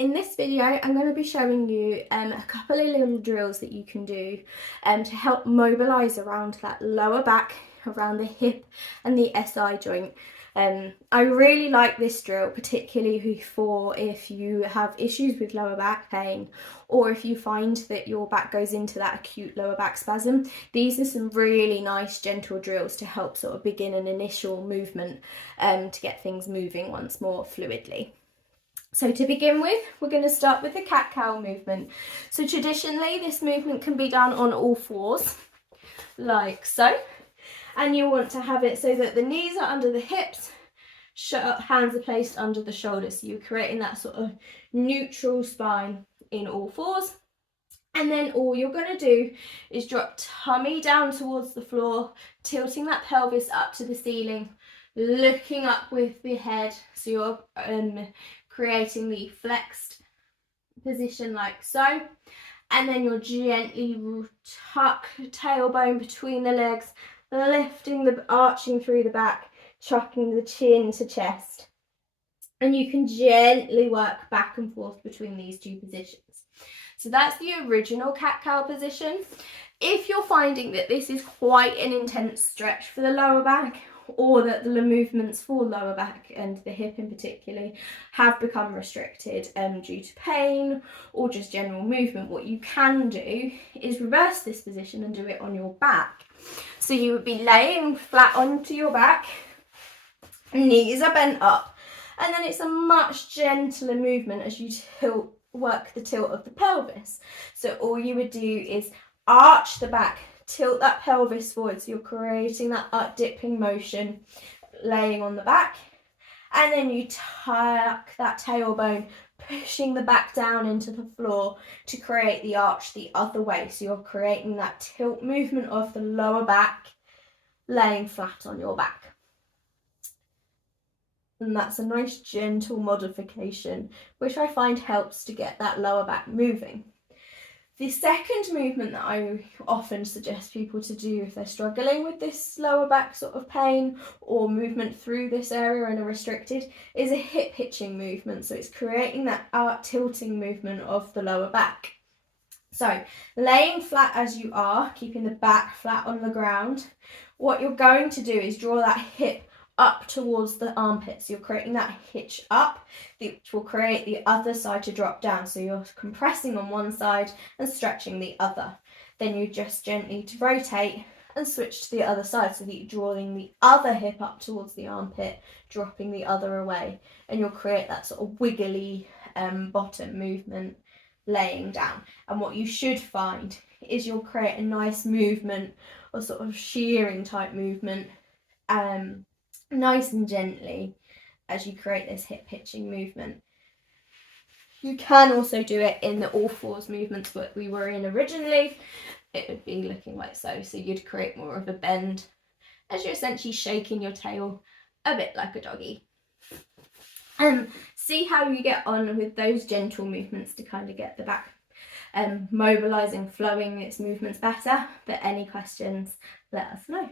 In this video, I'm going to be showing you a couple of little drills that you can do to help mobilise around that lower back, around the hip and the SI joint. I really like this drill, particularly for if you have issues with lower back pain or if you find that your back goes into that acute lower back spasm. These are some really nice gentle drills to help sort of begin an initial movement to get things moving once more fluidly. So to begin with, we're going to start with the cat-cow movement. So traditionally, this movement can be done on all fours, like so. And you want to have it so that the knees are under the hips, hands are placed under the shoulders. So you're creating that sort of neutral spine in all fours. And then all you're going to do is drop tummy down towards the floor, tilting that pelvis up to the ceiling, looking up with the head. So you're creating the flexed position like so, and then you'll gently tuck tailbone between the legs, arching through the back, chucking the chin to chest, and you can gently work back and forth between these two positions. So that's the original cat-cow position. If you're finding that this is quite an intense stretch for the lower back, or that the movements for lower back and the hip in particular have become restricted due to pain or just general movement, what you can do is reverse this position and do it on your back. So you would be laying flat onto your back, knees are bent up, and then it's a much gentler movement as you work the tilt of the pelvis. So all you would do is arch the back, tilt that pelvis forward, so you're creating that up dipping motion, laying on the back, and then you tuck that tailbone, pushing the back down into the floor to create the arch the other way. So you're creating that tilt movement of the lower back, laying flat on your back. And that's a nice gentle modification, which I find helps to get that lower back moving. The second movement that I often suggest people to do if they're struggling with this lower back sort of pain or movement through this area and are restricted is a hip hitching movement. So it's creating that tilting movement of the lower back. So laying flat as you are, keeping the back flat on the ground, what you're going to do is draw that hip up towards the armpits. You're creating that hitch up, which will create the other side to drop down. So you're compressing on one side and stretching the other. Then you just gently rotate and switch to the other side so that you're drawing the other hip up towards the armpit, dropping the other away. And you'll create that sort of wiggly bottom movement laying down. And what you should find is you'll create a nice movement or sort of shearing type movement nice and gently as you create this hip hitching movement. You can also do it in the all fours movements that we were in originally. It would be looking like so. So you'd create more of a bend as you're essentially shaking your tail a bit like a doggy. See how you get on with those gentle movements to kind of get the back mobilising, flowing its movements better. But any questions, let us know.